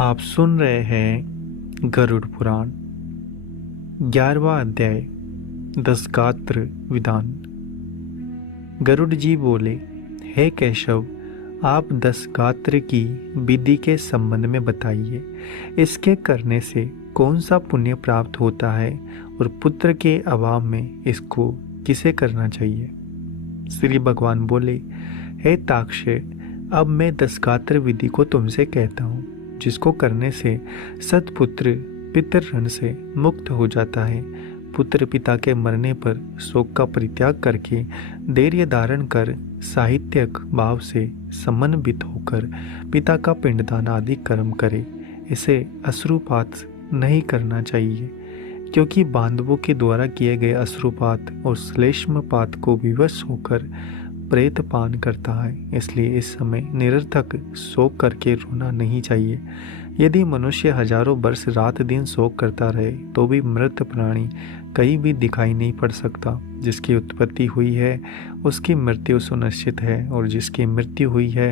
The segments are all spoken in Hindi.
आप सुन रहे हैं गरुड़ पुराण 11वां अध्याय दसगात्र विधान। गरुड़ जी बोले, हे केशव, आप दसगात्र की विधि के संबंध में बताइए। इसके करने से कौन सा पुण्य प्राप्त होता है और पुत्र के अभाव में इसको किसे करना चाहिए। श्री भगवान बोले, हे ताक्षय, अब मैं दसगात्र विधि को तुमसे कहता हूँ, जिसको करने से सत्पुत्र पितृ ऋण से मुक्त हो जाता है। पुत्र पिता के मरने पर शोक का परित्याग करके धैर्य धारण कर साहित्यक भाव से समन्वित होकर पिता का पिंडदान आदि कर्म करे। इसे अश्रुपात नहीं करना चाहिए, क्योंकि बांधवों के द्वारा किए गए अश्रुपात और श्लेष्मपात को विवश होकर प्रेत पान करता है। इसलिए इस समय निरर्थक शोक करके रोना नहीं चाहिए। यदि मनुष्य हजारों वर्ष रात दिन शोक करता रहे तो भी मृत प्राणी कहीं भी दिखाई नहीं पड़ सकता। जिसकी उत्पत्ति हुई है उसकी मृत्यु सुनिश्चित है, और जिसकी मृत्यु हुई है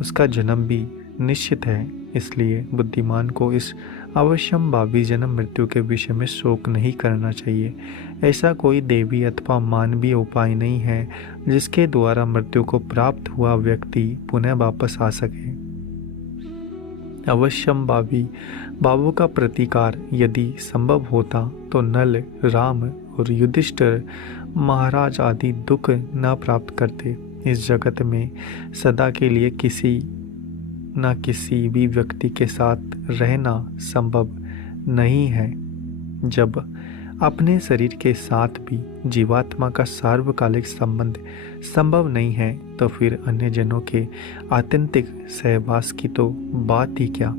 उसका जन्म भी निश्चित है। इसलिए बुद्धिमान को इस अवश्यंभावी जन्म मृत्यु के विषय में शोक नहीं करना चाहिए। ऐसा कोई देवी अथवा मानवीय उपाय नहीं है जिसके द्वारा मृत्यु को प्राप्त हुआ व्यक्ति पुनः वापस आ सके। अवश्यंभावी भावों का प्रतिकार यदि संभव होता तो नल, राम और युधिष्ठिर महाराज आदि दुख न प्राप्त करते। इस जगत में सदा के लिए किसी न किसी भी व्यक्ति के साथ रहना संभव नहीं है। जब अपने शरीर के साथ भी जीवात्मा का सार्वकालिक संबंध संभव नहीं है तो फिर अन्य जनों के आत्यंतिक सहवास की तो बात ही क्या।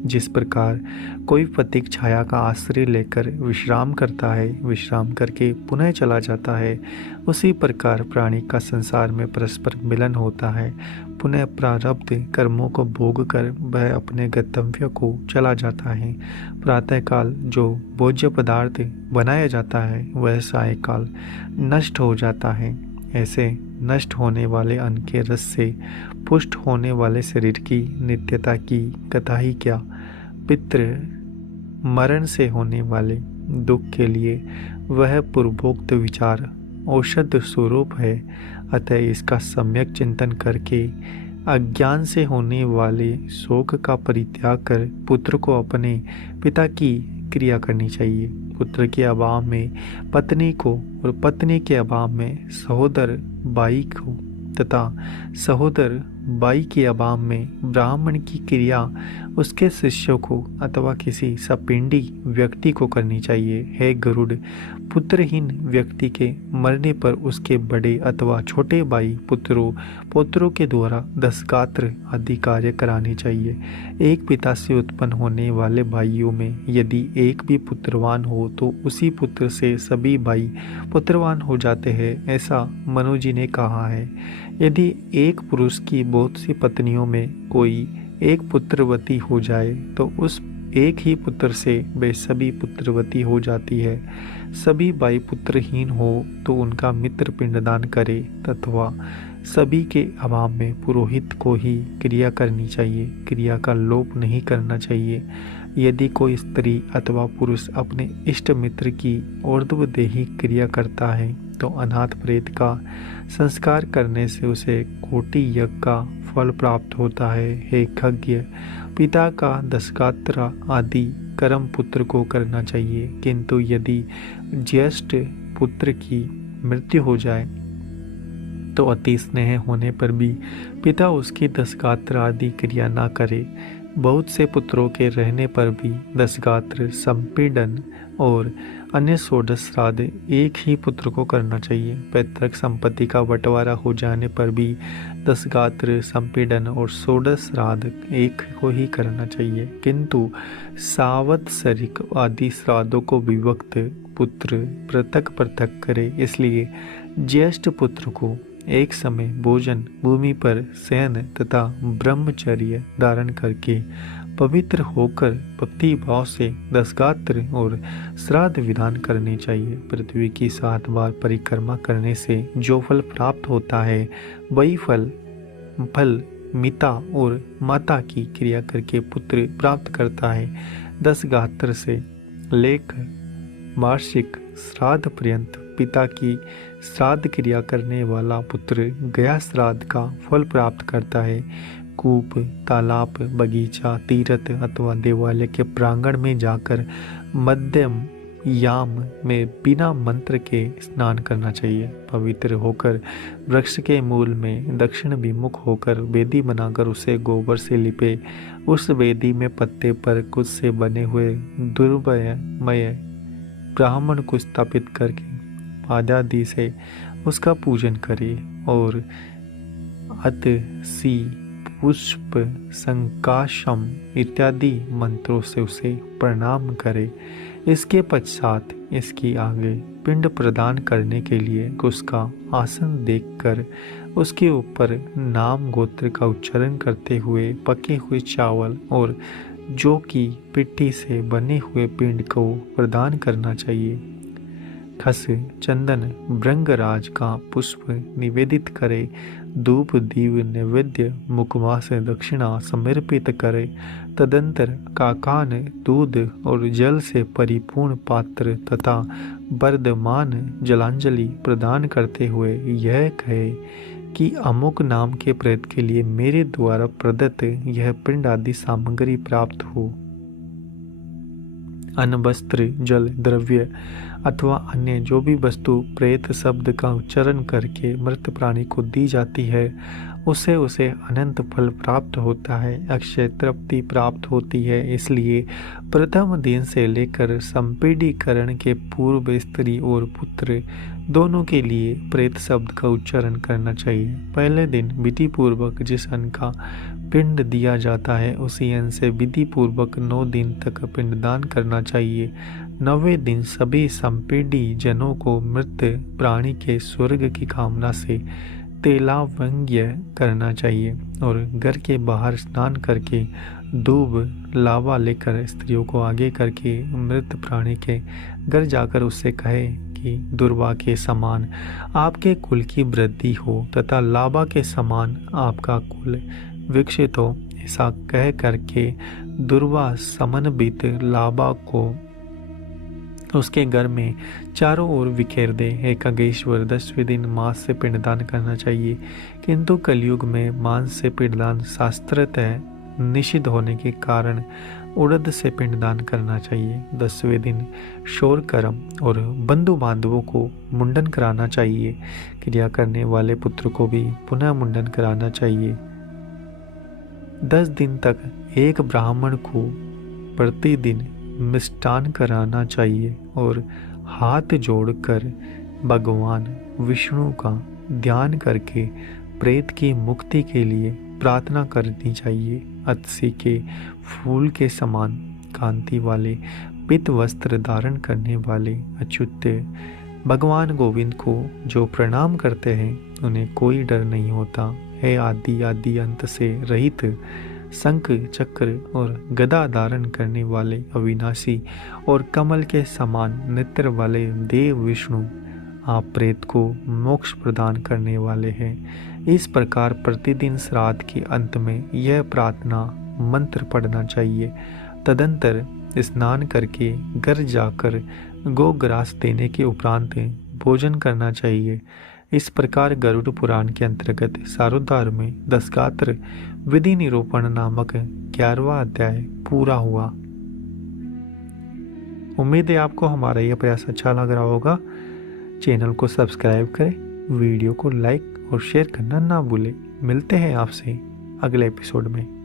जिस प्रकार कोई प्रतीक छाया का आश्रय लेकर विश्राम करता है, विश्राम करके पुनः चला जाता है, उसी प्रकार प्राणी का संसार में परस्पर मिलन होता है। पुनः प्रारब्ध कर्मों को भोग कर वह अपने गंतव्य को चला जाता है। प्रातःकाल जो भोज्य पदार्थ बनाया जाता है वह सायंकाल नष्ट हो जाता है। ऐसे नष्ट होने वाले अन्न के रस से पुष्ट होने वाले शरीर की नित्यता की कथा ही क्या। पितृ मरण से होने वाले दुख के लिए वह पूर्वोक्त विचार औषध स्वरूप है। अतः इसका सम्यक चिंतन करके अज्ञान से होने वाले शोक का परित्याग कर पुत्र को अपने पिता की क्रिया करनी चाहिए। पुत्र के अभाव में पत्नी को और पत्नी के अभाव में सहोदर बाई को तथा सहोदर बाई के अभाव में ब्राह्मण की क्रिया उसके शिष्यों को अथवा किसी सपिंडी व्यक्ति को करनी चाहिए। हे गरुड़, पुत्रहीन व्यक्ति के मरने पर उसके बड़े अथवा छोटे भाई पुत्रों के द्वारा दसगात्र आदि कार्य कराने चाहिए। एक पिता से उत्पन्न होने वाले भाइयों में यदि एक भी पुत्रवान हो तो उसी पुत्र से सभी भाई पुत्रवान हो जाते हैं, ऐसा मनु जी ने कहा है। यदि एक पुरुष की बहुत सी पत्नियों में कोई एक पुत्रवती हो जाए तो उस एक ही पुत्र से वे सभी पुत्रवती हो जाती है। सभी भाई पुत्रहीन हो तो उनका मित्र पिंडदान करे तथा सभी के अभाव में पुरोहित को ही क्रिया करनी चाहिए। क्रिया का लोप नहीं करना चाहिए। यदि कोई स्त्री अथवा पुरुष अपने इष्ट मित्र की ऊर्ध्वदेही क्रिया करता है तो अनाथ प्रेत का संस्कार करने से उसे कोटि यज्ञ का फल प्राप्त होता है। हे खज्ञ, पिता का दसगात्र आदि कर्म पुत्र को करना चाहिए, किंतु यदि ज्येष्ठ पुत्र की मृत्यु हो जाए तो अति स्नेह होने पर भी पिता उसकी दसगात्र आदि क्रिया ना करे। बहुत से पुत्रों के रहने पर भी दसगात्र, संपीड़न और अन्य षोडश श्राद्ध एक ही पुत्र को करना चाहिए। पैतृक संपत्ति का बंटवारा हो जाने पर भी दसगात्र, संपीड़न और षोडश श्राद्ध एक को ही करना चाहिए, किंतु सावत्सरिक आदि श्राद्धों को विभक्त पुत्र पृथक पृथक करे। इसलिए ज्येष्ठ पुत्र को एक समय भोजन, भूमि पर शयन तथा ब्रह्मचर्य धारण करके पवित्र होकर भक्ति भाव से दसगात्र और श्राद्ध विधान करने चाहिए। पृथ्वी की 7 बार परिक्रमा करने से जो फल प्राप्त होता है वही फल मिता और माता की क्रिया करके पुत्र प्राप्त करता है। 10 गात्र से लेकर वार्षिक श्राद्ध पर्यंत पिता की श्राद्ध क्रिया करने वाला पुत्र गया श्राद्ध का फल प्राप्त करता है। कूप, तालाब, बगीचा, तीर्थ अथवा देवालय के प्रांगण में जाकर मध्यम याम में बिना मंत्र के स्नान करना चाहिए। पवित्र होकर वृक्ष के मूल में दक्षिण विमुख होकर वेदी बनाकर उसे गोबर से लिपे। उस वेदी में पत्ते पर कुछ से बने हुए दुर्वामय ब्राह्मण को स्थापित करके पादादि से उसका पूजन करे और अतसी, पुष्प, संकाशम इत्यादि मंत्रों से उसे प्रणाम करे। इसके पश्चात इसकी आगे पिंड प्रदान करने के लिए उसका आसन देखकर उसके ऊपर नाम गोत्र का उच्चारण करते हुए पके हुए चावल और जौ की पिट्ठी से बने हुए पिंड को प्रदान करना चाहिए। खस, चंदन, भृंगराज का पुष्प निवेदित करे। धूप दीप नैवेद्य मुखवास दक्षिणा समर्पित करे। तदंतर काकान दूध और जल से परिपूर्ण पात्र तथा वर्धमान जलांजलि प्रदान करते हुए यह कहे कि अमुक नाम के प्रेत के लिए मेरे द्वारा प्रदत्त यह पिंड आदि सामग्री प्राप्त हो। अन्न, वस्त्र, जल, द्रव्य अथवा अन्य जो भी वस्तु प्रेत शब्द का उच्चारण करके मृत प्राणी को दी जाती है उसे अनंत फल प्राप्त होता है, अक्षय तृप्ति प्राप्त होती है। इसलिए प्रथम दिन से लेकर संपीडीकरण के पूर्व स्त्री और पुत्र दोनों के लिए प्रेत शब्द का उच्चारण करना चाहिए। पहले दिन विधि पूर्वक जिस अन्न का पिंड दिया जाता है उसी अन्न से विधि पूर्वक 9 दिन तक पिंडदान करना चाहिए। 9वें दिन सभी संपीडी जनों को मृत प्राणी के स्वर्ग की कामना से तेलावंग्य करना चाहिए और घर के बाहर स्नान करके दूब लावा लेकर स्त्रियों को आगे करके मृत प्राणी के घर जाकर उससे कहे कि दुर्वा के समान आपके कुल की वृद्धि हो तथा लावा के समान आपका कुल विकसित हो। ऐसा कह करके दुर्वा समन्वित लावा को उसके घर में चारों ओर बिखेर दे। एकागेश्वर 10वें दिन मांस से पिंडदान करना चाहिए, किंतु कलयुग में मांस से पिंडदान शास्त्रतः निषिद्ध होने के कारण उड़द से पिंडदान करना चाहिए। 10वें दिन शोर कर्म और बंधु बांधवों को मुंडन कराना चाहिए। क्रिया करने वाले पुत्र को भी पुनः मुंडन कराना चाहिए। 10 दिन तक एक ब्राह्मण को प्रतिदिन मिष्टान कराना चाहिए और हाथ जोड़कर भगवान विष्णु का ध्यान करके प्रेत की मुक्ति के लिए प्रार्थना करनी चाहिए। अतसी के फूल के समान कांति वाले पित वस्त्र धारण करने वाले अच्युत भगवान गोविंद को जो प्रणाम करते हैं उन्हें कोई डर नहीं होता है। आदि आदि अंत से रहित शंख, चक्र और गदा धारण करने वाले अविनाशी और कमल के समान नेत्र वाले देव विष्णु आप प्रेत को मोक्ष प्रदान करने वाले हैं। इस प्रकार प्रतिदिन श्राद्ध के अंत में यह प्रार्थना मंत्र पढ़ना चाहिए। तदंतर स्नान करके घर जाकर गोग्रास देने के उपरांत भोजन करना चाहिए। इस प्रकार गरुड़ पुराण के अंतर्गत सारोद्धार में 10 गात्र विधि निरूपण नामक 11वां अध्याय पूरा हुआ। उम्मीद है आपको हमारा यह प्रयास अच्छा लग रहा होगा। चैनल को सब्सक्राइब करें, वीडियो को लाइक और शेयर करना ना भूलें। मिलते हैं आपसे अगले एपिसोड में।